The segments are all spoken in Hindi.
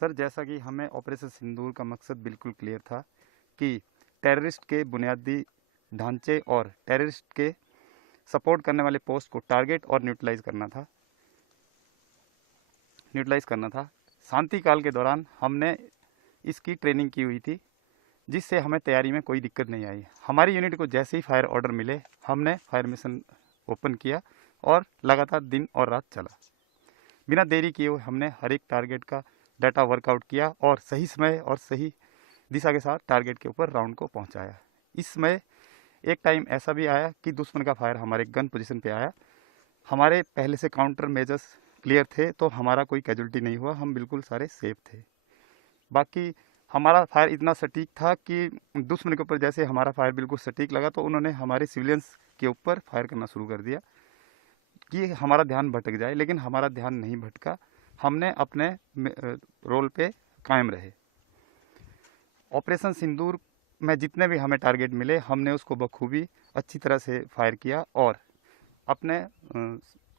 सर, जैसा कि हमें ऑपरेशन सिंदूर का मकसद बिल्कुल क्लियर था कि टेररिस्ट के बुनियादी ढांचे और टेररिस्ट के सपोर्ट करने वाले पोस्ट को टारगेट और न्यूट्रलाइज करना था। शांति काल के दौरान हमने इसकी ट्रेनिंग की हुई थी, जिससे हमें तैयारी में कोई दिक्कत नहीं आई। हमारी यूनिट को जैसे ही फायर ऑर्डर मिले, हमने फायर मिशन ओपन किया और लगातार दिन और रात चला। बिना देरी किए हुए हमने हर एक टारगेट का डाटा वर्कआउट किया और सही समय और सही दिशा के साथ टारगेट के ऊपर राउंड को पहुंचाया। इस समय एक टाइम ऐसा भी आया कि दुश्मन का फायर हमारे गन पोजीशन पे आया। हमारे पहले से काउंटर मेजर्स क्लियर थे, तो हमारा कोई कैजुअल्टी नहीं हुआ, हम बिल्कुल सारे सेफ थे। बाकी हमारा फायर इतना सटीक था कि दुश्मन के ऊपर जैसे हमारा फायर बिल्कुल सटीक लगा, तो उन्होंने हमारे सिविलियंस के ऊपर फायर करना शुरू कर दिया कि हमारा ध्यान भटक जाए, लेकिन हमारा ध्यान नहीं भटका। हमने अपने रोल पे कायम रहे। ऑपरेशन सिंदूर में जितने भी हमें टारगेट मिले, हमने उसको बखूबी अच्छी तरह से फायर किया और अपने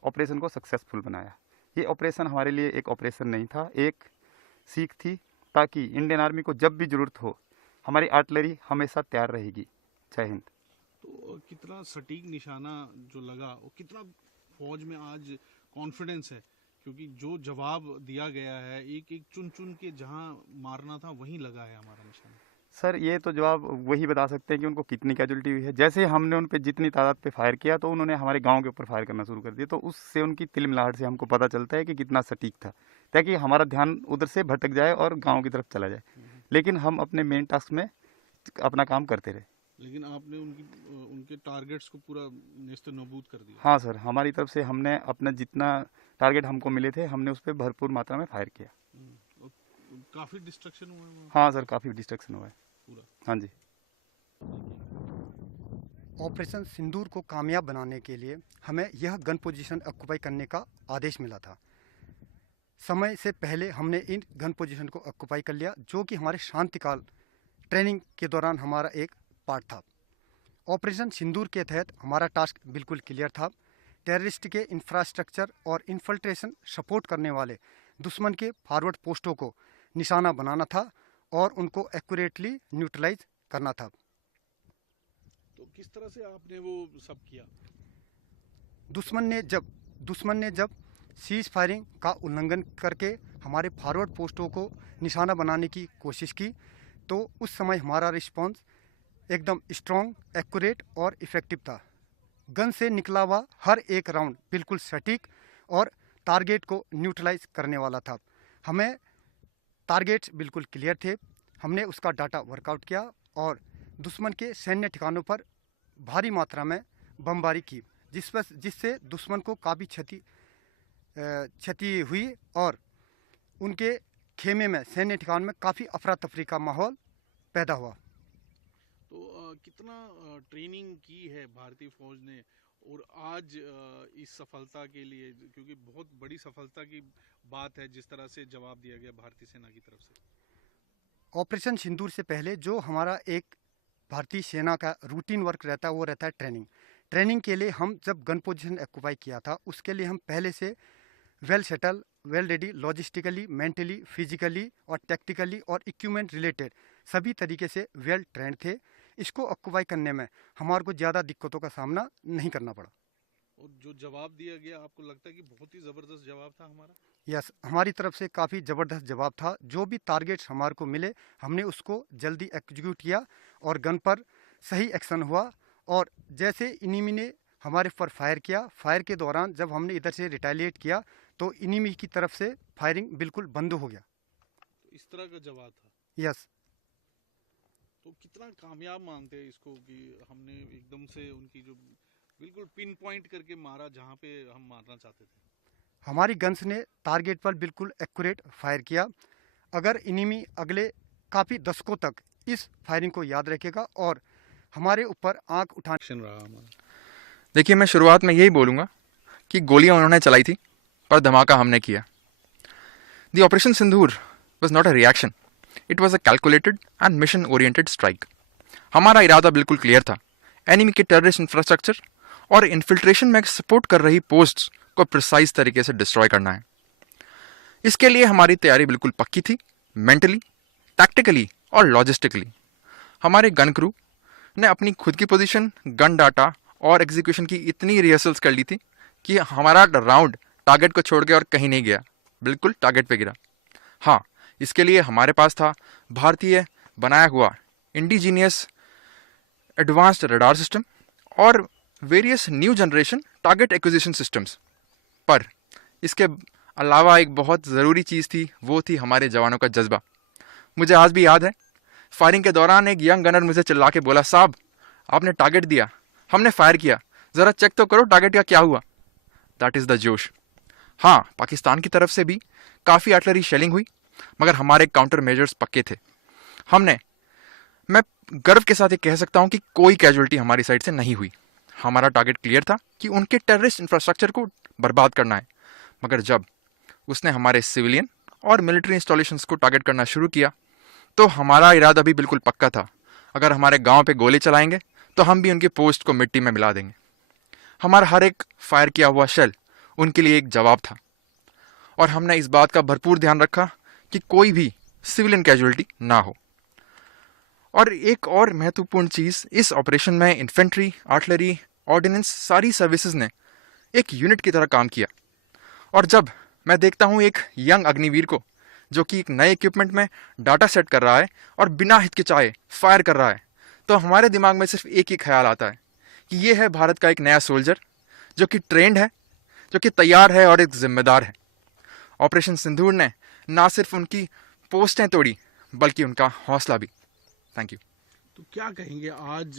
ऑपरेशन को सक्सेसफुल बनाया। ये ऑपरेशन हमारे लिए एक ऑपरेशन नहीं था, एक सीख थी, ताकि इंडियन आर्मी को जब भी ज़रूरत हो, हमारी आर्टिलरी हमेशा तैयार रहेगी। जय हिंद। तो कितना सटीक निशाना जो लगा, वो कितना फौज में आज कॉन्फिडेंस है, क्योंकि जो जवाब दिया गया है एक एक चुन चुन के जहां मारना था वहीं लगा है हमारा निशाना। सर, ये तो जवाब वही बता सकते हैं कि उनको कितनी कैजुअल्टी हुई है। जैसे हमने उन पे जितनी तादाद पे फायर किया, तो उन्होंने हमारे गांव के ऊपर फायर करना शुरू कर दिया, तो उससे उनकी तिलमिलाहट से हमको पता चलता है कि कितना सटीक था, ताकि हमारा ध्यान उधर से भटक जाए और गांव की तरफ चला जाए। लेकिन हम अपने मेन टास्क में अपना काम करते रहे। लेकिन आपने उनके टारगेट्स को पूरा नेस्त नाबूद कर दिया। हाँ सर, हमारी तरफ से हमने अपना जितना टारगेट हमको मिले थे, हमने उस पर भरपूर मात्रा में फायर किया। और काफी डिस्ट्रक्शन हुआ है वहाँ हाँ सर, काफ़ी डिस्ट्रक्शन हुआ है पूरा। हाँ जी। ऑपरेशन सिंदूर को कामयाब बनाने के लिए हमें यह गन पोजीशन ऑक्युपाई करने का आदेश मिला था। समय से पहले हमने इन गन पोजीशन को ऑक्युपाई कर लिया, जो कि हमारे शांतिकाल ट्रेनिंग के दौरान हमारा एक पार्ट था। ऑपरेशन सिंदूर के तहत हमारा टास्क बिल्कुल क्लियर था। टेररिस्ट के इंफ्रास्ट्रक्चर और इन्फिल्ट्रेशन सपोर्ट करने वाले दुश्मन के फॉरवर्ड पोस्टों को निशाना बनाना था और उनको एक्यूरेटली न्यूट्रलाइज करना था। तो किस तरह से आपने वो सब किया? दुश्मन ने जब सीज फायरिंग का उल्लंघन करके हमारे फॉरवर्ड पोस्टों को निशाना बनाने की कोशिश की, तो उस समय हमारा रिस्पांस एकदम स्ट्रॉन्ग, एक्यूरेट और इफ़ेक्टिव था। गन से निकला हुआ हर एक राउंड बिल्कुल सटीक और टारगेट को न्यूट्रलाइज करने वाला था। हमें टारगेट्स बिल्कुल क्लियर थे। हमने उसका डाटा वर्कआउट किया और दुश्मन के सैन्य ठिकानों पर भारी मात्रा में बमबारी की, जिससे दुश्मन को काफ़ी क्षति हुई और उनके खेमे में, सैन्य ठिकान में काफ़ी अफरा तफरी का माहौल पैदा हुआ। तो कितना ट्रेनिंग की है भारतीय फौज ने, और आज इस सफलता के लिए, क्योंकि बहुत बड़ी सफलता की बात है जिस तरह से जवाब दिया गया भारतीय सेना की तरफ से। ऑपरेशन सिंदूर से पहले जो हमारा एक भारतीय सेना का रूटीन वर्क रहता है, वो रहता है ट्रेनिंग के लिए। हम जब गन पोजीशन ऑक्युपाई किया था, उसके लिए हम पहले से well settle, well ready, logistically, mentally, physically और टैक्टिकली और इक्विपमेंट रिलेटेड सभी तरीके से वेल ट्रेंड थे। इसको ऑक्युपाई करने में हमारे को ज़्यादा दिक्कतों का सामना नहीं करना पड़ा। और जो जवाब दिया गया, आपको लगता है कि बहुत ही ज़बरदस्त जवाब था हमारा? यस, हमारी तरफ से काफ़ी ज़बरदस्त जवाब था। जो भी टारगेट्स हमारे को मिले, हमने उसको जल्दी एग्जीक्यूट किया और गन पर सही एक्शन हुआ। और जैसे इनिमी ने हमारे पर फायर किया, फायर के दौरान जब हमने इधर से रिटेलिएट किया, तो इनिमी की तरफ से फायरिंग बिल्कुल बंद हो गया। तो इस तरह का जवाब था। यस। तो कितना कामयाब मानते हैं इसको कि हमने एकदम से उनकी जो बिल्कुल पिन पॉइंट करके मारा जहाँ पे हम मारना चाहते थे? हमारी गन्स ने टारगेट पर बिल्कुल एक्यूरेट फायर किया। अगर इनिमी अगले काफ़ी दशकों तक इस फायरिंग को याद रखेगा और हमारे ऊपर आंख उठाने रहा हमारा। देखिए, मैं शुरुआत में यही बोलूँगा कि गोलियां उन्होंने चलाई थी पर धमाका हमने किया। The operation Sindoor was not a reaction, it was a calculated and mission oriented strike. हमारा इरादा बिल्कुल क्लियर था, एनिमी के टेररिस्ट इंफ्रास्ट्रक्चर और इन्फिल्ट्रेशन में सपोर्ट कर रही पोस्ट्स को प्रिसाइज तरीके से डिस्ट्रॉय करना है। इसके लिए हमारी तैयारी बिल्कुल पक्की थी, मेंटली, टैक्टिकली और लॉजिस्टिकली। हमारे गन क्रू ने अपनी खुद की पोजीशन, गन डाटा और एग्जीक्यूशन की इतनी रिहर्सल्स कर ली थी कि हमारा राउंड टारगेट को छोड़ के और कहीं नहीं गया, बिल्कुल टारगेट पे गिरा। हाँ, इसके लिए हमारे पास था भारतीय बनाया हुआ इंडिजीनियस एडवांस्ड रडार सिस्टम और various new generation target acquisition systems. पर इसके अलावा एक बहुत ज़रूरी चीज़ थी, वो थी हमारे जवानों का जज्बा। मुझे आज भी याद है, फायरिंग के दौरान एक यंग गनर मुझे चिल्ला के बोला, साहब आपने टारगेट दिया, हमने फायर किया, ज़रा चेक तो करो टारगेट का क्या हुआ। दैट इज़ द जोश। हाँ, पाकिस्तान की तरफ से भी काफ़ी आर्टिलरी शेलिंग हुई, मगर हमारे काउंटर मेजर्स पक्के थे। मैं गर्व के साथ ये कह सकता हूँ कि कोई कैजुअलिटी हमारी साइड से नहीं हुई। हमारा टारगेट क्लियर था कि उनके टेररिस्ट इंफ्रास्ट्रक्चर को बर्बाद करना है। मगर जब उसने हमारे सिविलियन और मिलिट्री इंस्टॉलेशंस को टारगेट करना शुरू किया, तो हमारा इरादा भी बिल्कुल पक्का था। अगर हमारे गांव पे गोली चलाएंगे तो हम भी उनकी पोस्ट को मिट्टी में मिला देंगे। हमारा हर एक फायर किया हुआ शेल उनके लिए एक जवाब था, और हमने इस बात का भरपूर ध्यान रखा कि कोई भी सिविलियन कैजुअलिटी ना हो। और एक और महत्वपूर्ण चीज़, इस ऑपरेशन में इन्फेंट्री, आर्टिलरी, ऑर्डिनेंस, सारी सर्विसेज ने एक यूनिट की तरह काम किया। और जब मैं देखता हूँ एक यंग अग्निवीर को जो कि एक नए इक्विपमेंट में डाटा सेट कर रहा है और बिना हिचकिचाए फायर कर रहा है, तो हमारे दिमाग में सिर्फ एक ही ख्याल आता है कि ये है भारत का एक नया सोल्जर जो कि ट्रेंड है, जो कि तैयार है और एक जिम्मेदार है। ऑपरेशन सिंदूर ने ना सिर्फ उनकी पोस्टें तोड़ी बल्कि उनका हौसला भी। Thank you. तो क्या कहेंगे आज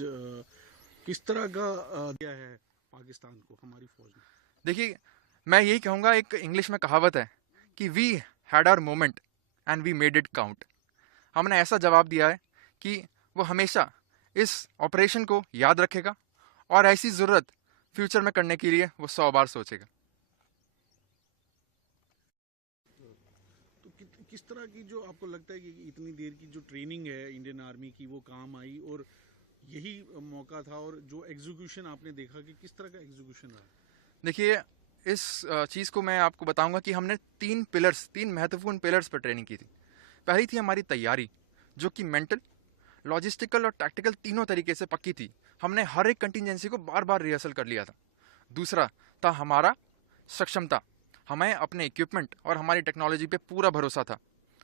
किस तरह का दिया है पाकिस्तान को हमारी फौज ने? देखिए, मैं यही कहूँगा, एक इंग्लिश में कहावत है कि we had our moment and we made it count. हमने ऐसा जवाब दिया है कि वो हमेशा इस ऑपरेशन को याद रखेगा और ऐसी ज़रूरत फ्यूचर में करने के लिए वो 100 बार सोचेगा। तो किस तरह की जो आपको लगता है कि इतनी देर की जो ट्रेनिंग है इंडियन आर्मी की वो काम आई, और यही मौका था, और जो एग्जीक्यूशन आपने देखा कि किस तरह का एग्जीक्यूशन रहा? देखिए, इस चीज़ को मैं आपको बताऊंगा कि हमने तीन महत्वपूर्ण पिलर्स पर ट्रेनिंग की थी। पहली थी हमारी तैयारी, जो कि मेंटल, लॉजिस्टिकल और टैक्टिकल तीनों तरीके से पक्की थी। हमने हर एक कंटिजेंसी को बार बार रिहर्सल कर लिया था। दूसरा था हमारा सक्षमता। हमें अपने इक्विपमेंट और हमारी टेक्नोलॉजी पे पूरा भरोसा था।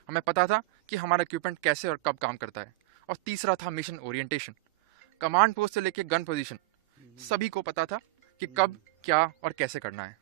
हमें पता था कि हमारा इक्विपमेंट कैसे और कब काम करता है। और तीसरा था मिशन ओरिएंटेशन। कमांड पोस्ट से लेके गन पोजीशन, सभी को पता था कि कब, क्या और कैसे करना है।